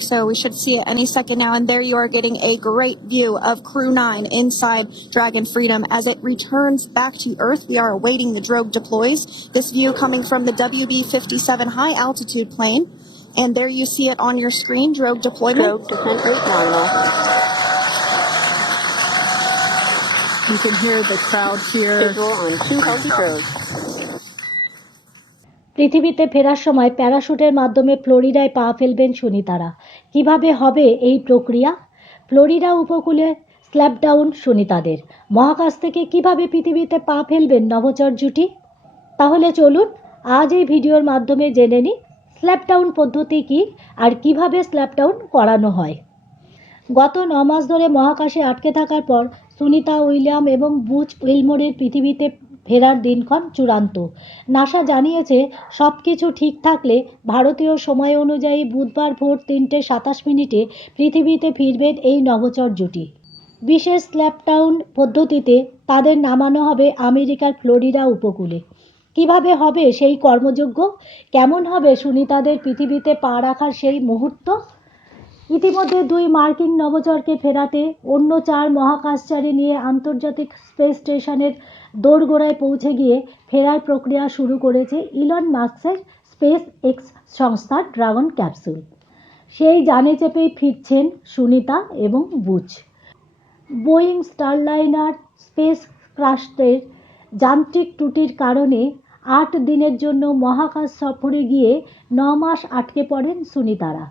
So we should see it any second now. And there you are getting a great view of Crew-9 inside Dragon Freedom as it returns back to Earth. We are awaiting the drogue deploys. This view coming from the WB-57 high altitude plane. And there you see it on your screen, drogue deployment. Drogue descent rate nominal. You can hear the crowd here. Visual on 2 healthy drogues. পৃথিবীতে ফেরার সময় প্যারাশুটের মাধ্যমে ফ্লোরিডায় পা ফেলবেন সুনিতারা। কিভাবে হবে এই প্রক্রিয়া? ফ্লোরিডা উপকূলে স্ল্যাপডাউন সুনিতাদের। মহাকাশ থেকে কিভাবে পৃথিবীতে পা ফেলবেন নভোচর জুটি? তাহলে চলুন আজ এই ভিডিওর মাধ্যমে জেনে নিই স্ল্যাপডাউন পদ্ধতি কী আর কিভাবে স্ল্যাপডাউন করানো হয়। গত 9 মাস ধরে মহাকাশে আটকে থাকার পর সুনিতা উইলিয়াম এবং বুচ উইলমোরের পৃথিবীতে ফেরার দিনক্ষণ চূড়ান্ত। নাসা জানিয়েছে সব কিছু ঠিক থাকলে ভারতীয় সময় অনুযায়ী বুধবার ভোর 3:27 পৃথিবীতে ফিরবেন এই নভোচর জুটি। বিশেষ স্ল্যাপডাউন পদ্ধতিতে তাদের নামানো হবে আমেরিকার ফ্লোরিডা উপকূলে। কিভাবে হবে সেই কর্মযজ্ঞ? কেমন হবে সুনিতাদের পৃথিবীতে পা রাখার সেই মুহূর্ত? ইতিমধ্যে 2 মার্কিন নভোচরকে ফেরাতে অন্য 4 মহাকাশচারী নিয়ে আন্তর্জাতিক স্পেস স্টেশনের দোরগোড়ায় পৌঁছে গিয়ে ফেরার প্রক্রিয়া শুরু করেছে ইলন মাস্কের স্পেস এক্স সংস্থার ড্রাগন ক্যাপসুল। সেই জানে চেপেই ফিরছেন সুনিতা এবং বুচ। বোয়িং স্টারলাইনার স্পেস ক্রাফটের যান্ত্রিক ত্রুটির কারণে 8 দিনের জন্য মহাকাশ সফরে গিয়ে 9 মাস আটকে পড়েন সুনিতারা।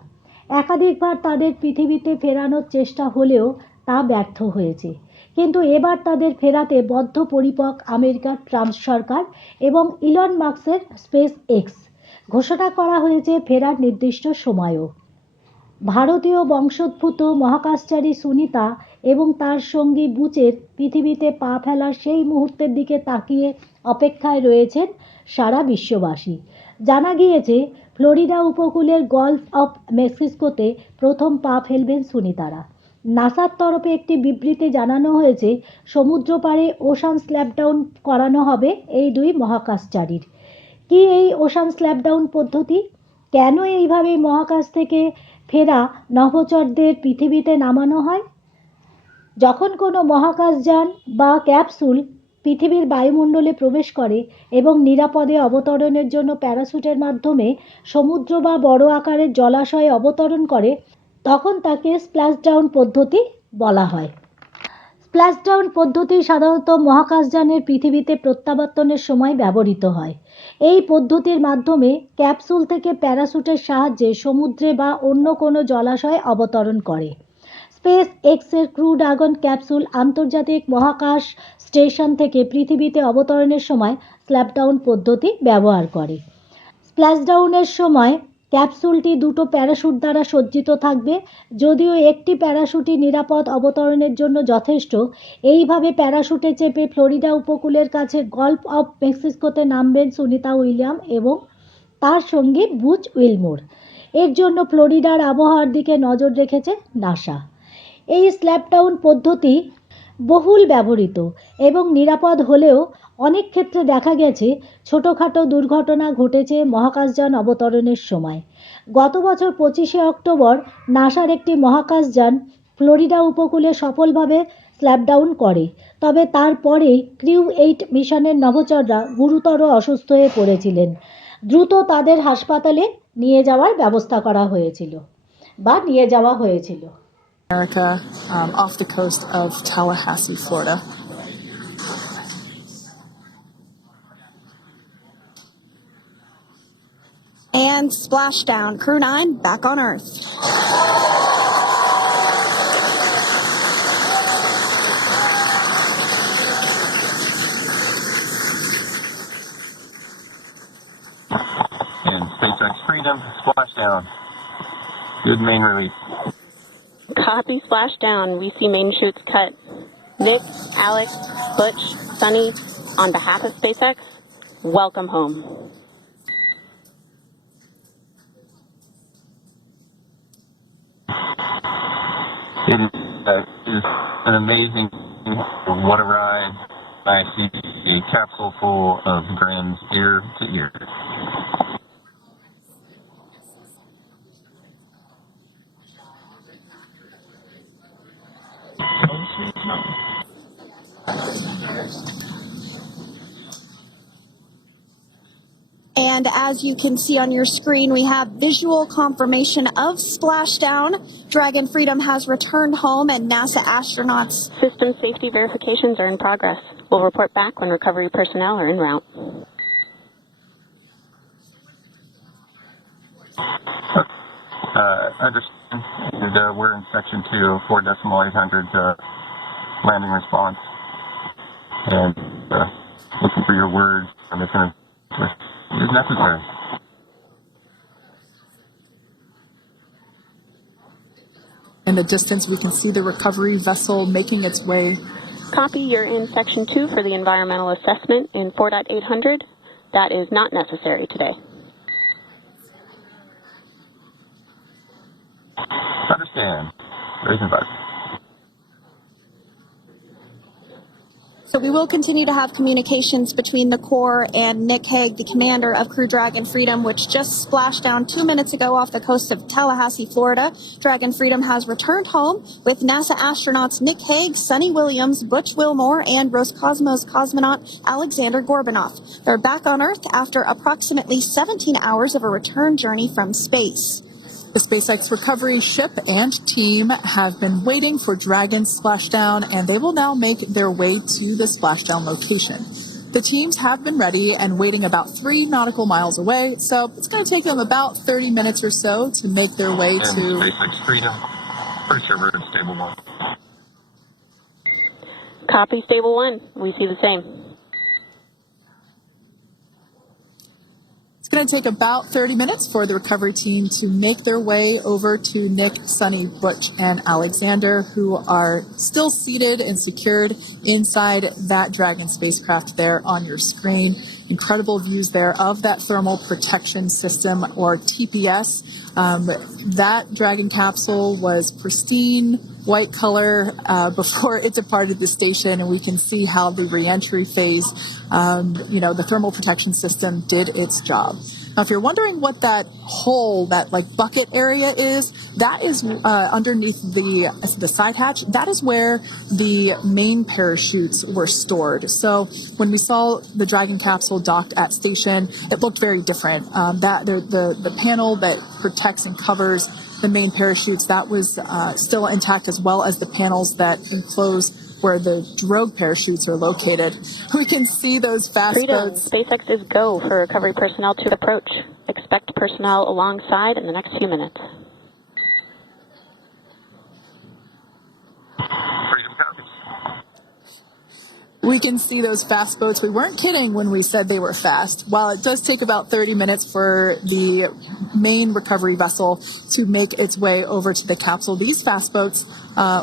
একাধিকবার তাদের পৃথিবীতে ফেরানোর চেষ্টা হলেও তা ব্যর্থ হয়েছে। কিন্তু এবার তাদের ফেরাতে বদ্ধপরিকর আমেরিকার ট্রাম্প সরকার এবং ইলন মাস্কের স্পেস এক্স। ঘোষণা করা হয়েছে ফেরার নির্দিষ্ট সময়ও। ভারতীয় বংশোদ্ভূত মহাকাশচারী সুনিতা এবং তার সঙ্গী বুচের পৃথিবীতে পা ফেলার সেই মুহূর্তের দিকে তাকিয়ে অপেক্ষায় রয়েছেন সারা বিশ্ববাসী। জানা গিয়েছে ফ্লোরিডা উপকূলের গলফ অফ মেক্সিকোতে প্রথম পা ফেলবেন সুনিতারা। নাসার তরফে একটি বিবৃতিতে জানানো হয়েছে সমুদ্র পাড়ে ওশান স্ল্যাপডাউন করানো হবে এই 2 মহাকাশচারীর। কি এই ওশান স্ল্যাপডাউন পদ্ধতি? কেন এইভাবে মহাকাশ থেকে ফেরা নভোচরদের পৃথিবীতে নামানো হয়? যখন কোনো মহাকাশযান বা ক্যাপসুল পৃথিবীর বায়ুমণ্ডলে প্রবেশ করে এবং নিরাপদে অবতরণের জন্য প্যারাশুটের মাধ্যমে সমুদ্র বা বড় আকারের জলাশয়ে অবতরণ করে তখন তাকে স্প্ল্যাশডাউন পদ্ধতি বলা হয়। স্প্ল্যাশডাউন পদ্ধতি সাধারণত মহাকাশযানের পৃথিবীতে প্রত্যাবর্তনের সময় ব্যবহৃত হয়। এই পদ্ধতির মাধ্যমে ক্যাপসুল থেকে প্যারাশুটের সাহায্যে সমুদ্রে বা অন্য কোনো জলাশয়ে অবতরণ করে। স্পেস এক্সের ক্রু-ড্রাগন ক্যাপসুল আন্তর্জাতিক মহাকাশ স্টেশন থেকে পৃথিবীতে অবতরণের সময় স্ল্যাপডাউন পদ্ধতি ব্যবহার করে। স্প্ল্যাশডাউনের সময় ক্যাপসুলটি 2টো প্যারাশুট দ্বারা সজ্জিত থাকবে। যদিও একটি প্যারাশুটই নিরাপদ অবতরণের জন্য যথেষ্ট। এইভাবে প্যারাশুটে চেপে ফ্লোরিডা উপকূলের কাছে গলফ অফ মেক্সিকোতে নামবেন সুনিতা উইলিয়াম এবং তার সঙ্গী বুচ উইলমোর। এর জন্য ফ্লোরিডার আবহাওয়ার দিকে নজর রেখেছে নাসা। এই স্ল্যাপডাউন পদ্ধতি বহুল ব্যবহৃত এবং নিরাপদ হলেও অনেক ক্ষেত্রে দেখা গেছে ছোটোখাটো দুর্ঘটনা ঘটেছে মহাকাশযান অবতরণের সময়। গত বছর 25শে অক্টোবর নাসার একটি মহাকাশযান ফ্লোরিডা উপকূলে সফলভাবে স্ল্যাপডাউন করে। তবে তারপরে CREW-9 মিশনের নভোচররা গুরুতর অসুস্থ হয়ে পড়েছিলেন। দ্রুত তাদের হাসপাতালে নিয়ে যাওয়ার ব্যবস্থা করা হয়েছিল বা নিয়ে যাওয়া হয়েছিল। America, off the coast of Tallahassee, Florida. And Splashdown, Crew-9 back on Earth. And Spacex Freedom, Splashdown. Good main release. Copy Splashdown. We see main chutes cut. Nick, Alex, Butch, Sunny, on behalf of Spacex, welcome home. It is an amazing, what a ride. I see a capsule full of grins ear to ear. And as you can see on your screen, we have visual confirmation of Splashdown. Dragon Freedom has returned home, and NASA astronauts. System safety verifications are in progress. We'll report back when recovery personnel are en route. Understand. And, we're in section 2, 4.800 landing response. And looking for your words. I'm just going to, is necessary. In the distance, we can see the recovery vessel making its way. Copy, you're in section 2 for the environmental assessment in 4.800. That is not necessary today. Understand. Raising button. So we will continue to have communications between the Corps and Nick Hague, the commander of Crew Dragon Freedom, which just splashed down 2 minutes ago off the coast of Tallahassee, Florida. Dragon Freedom has returned home with NASA astronauts Nick Hague, Sonny Williams, Butch Wilmore, and Roscosmos cosmonaut Alexander Gorbanov. They're back on Earth after approximately 17 hours of a return journey from space. The SpaceX recovery ship and team have been waiting for Dragon's splashdown, and they will now make their way to the splashdown location. The teams have been ready and waiting about 3 nautical miles away, so it's going to take them about 30 minutes or so to make their way to SpaceX Freedom. Pretty sure we're in stable 1. Copy, stable 1. We see the same. It's going to take about 30 minutes for the recovery team to make their way over to Nick, Sonny, Butch, and Alexander, who are still seated and secured inside that Dragon spacecraft there on your screen. Incredible views there of that thermal protection system, or TPS. That Dragon capsule was pristine, white color before it departed the station, and we can see how the reentry phase, the thermal protection system did its job. Now, if you're wondering what that hole, that like bucket area is, that is underneath the side hatch. That is where the main parachutes were stored. So when we saw the Dragon capsule docked at station, it looked very different. The panel that protects and covers the main parachutes, that was still intact, as well as the panels that enclose where the drogue parachutes are located. We can see those fast boats. SpaceX is go for recovery personnel to approach. Expect personnel alongside in the next few minutes. Freedom copies. We can see those fast boats. We weren't kidding when we said they were fast. While it does take about 30 minutes for the main recovery vessel to make its way over to the capsule, these fast boats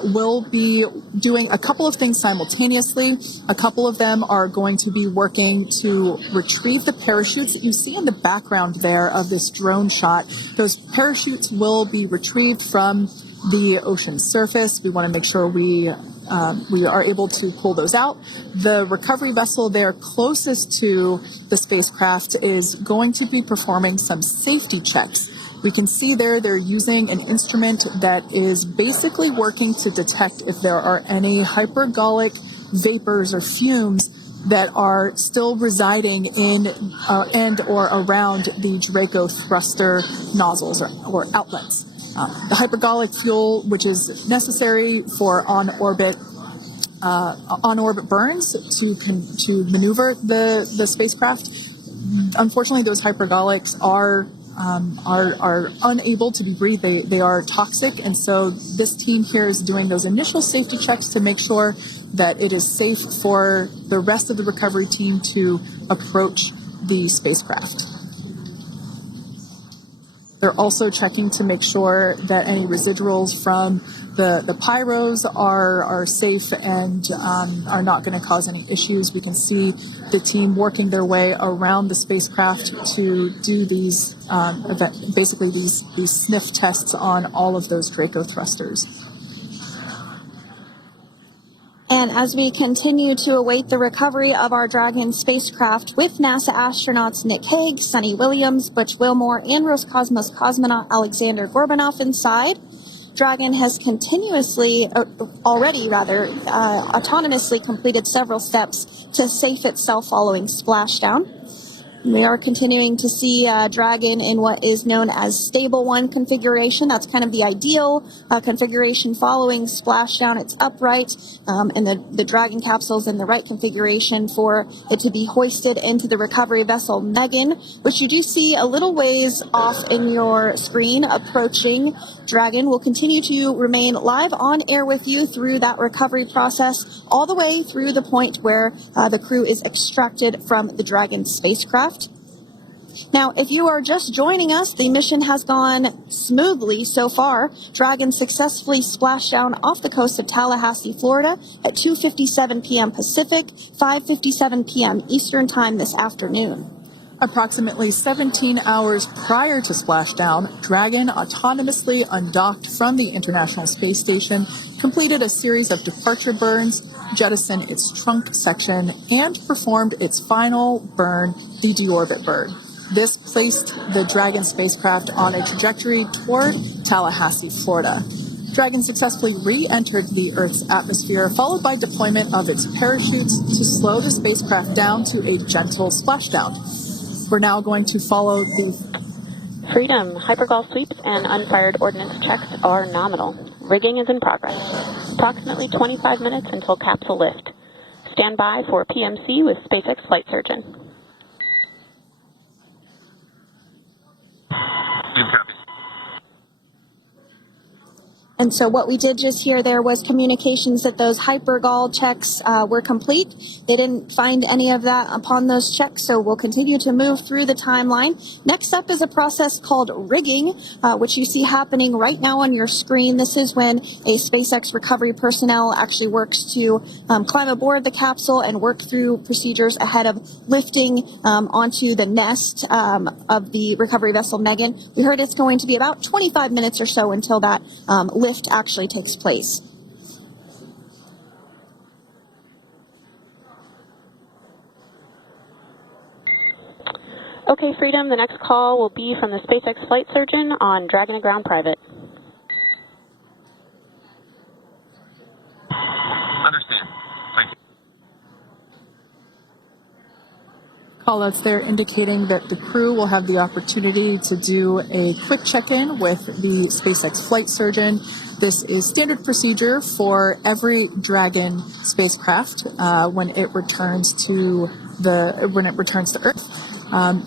will be doing a couple of things simultaneously. A couple of them are going to be working to retrieve the parachutes that you see in the background there of this drone shot. Those parachutes will be retrieved from the ocean surface. We want to make sure we are able to pull those out. The recovery vessel there closest to the spacecraft is going to be performing some safety checks. We can see there they're using an instrument that is basically working to detect if there are any hypergolic vapors or fumes that are still residing in and or around the Draco thruster nozzles or outlets. The hypergolic fuel, which is necessary for on-orbit burns to maneuver the spacecraft. Unfortunately, those hypergolics are unable to be breathed. They are toxic, and so this team here is doing those initial safety checks to make sure that it is safe for the rest of the recovery team to approach the spacecraft. They're also checking to make sure that any residuals from the pyros are safe and are not going to cause any issues. We can see the team working their way around the spacecraft to do these these sniff tests on all of those Draco thrusters. And as we continue to await the recovery of our Dragon spacecraft with NASA astronauts Nick Hague, Sonny Williams, Butch Wilmore, and Roscosmos cosmonaut Alexander Gorbanov inside, Dragon has autonomously completed several steps to safe itself following splashdown. We are continuing to see Dragon in what is known as stable 1 configuration. That's kind of the ideal configuration following splashdown. It's upright, and the Dragon capsule is in the right configuration for it to be hoisted into the recovery vessel Megan, which you do see a little ways off in your screen approaching. Dragon will continue to remain live on air with you through that recovery process, all the way through the point where the crew is extracted from the Dragon spacecraft. Now, if you are just joining us, the mission has gone smoothly so far. Dragon successfully splashed down off the coast of Tallahassee, Florida at 2:57 p.m. Pacific, 5:57 p.m. Eastern Time this afternoon. Approximately 17 hours prior to splashdown, Dragon autonomously undocked from the International Space Station, completed a series of departure burns, jettisoned its trunk section, and performed its final burn, the deorbit burn. This placed the Dragon spacecraft on a trajectory toward Tallahassee, Florida. Dragon successfully re-entered the Earth's atmosphere, followed by deployment of its parachutes to slow the spacecraft down to a gentle splashdown. We're now going to follow the Freedom, hypergol sweeps and unfired ordnance checks are nominal. Rigging is in progress. Approximately 25 minutes until capsule lift. Stand by for PMC with Spacex flight surgeon. And so what we did just hear there was communications that those hypergol checks were complete. They didn't find any of that upon those checks, so we'll continue to move through the timeline. Next up is a process called rigging, which you see happening right now on your screen. This is when a SpaceX recovery personnel actually works to climb aboard the capsule and work through procedures ahead of lifting onto the nest of the recovery vessel Megan. We heard it's going to be about 25 minutes or so until that lift actually takes place. Okay, Freedom, the next call will be from the SpaceX flight surgeon on Dragon and Ground Private. Understand. Thank you. callouts there indicating that the crew will have the opportunity to do a quick check-in with the SpaceX flight surgeon. This is standard procedure for every Dragon spacecraft when it returns to Earth.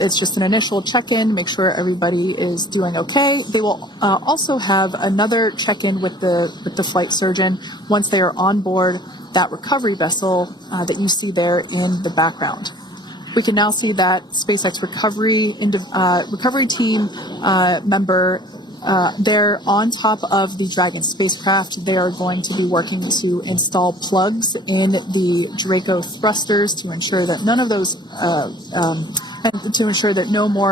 It's just an initial check-in, make sure everybody is doing okay. They will also have another check-in with the flight surgeon once they are on board that recovery vessel that you see there in the background. We can now see that SpaceX recovery team member they're on top of the Dragon spacecraft. They are going to be working to install plugs in the Draco thrusters to ensure that no more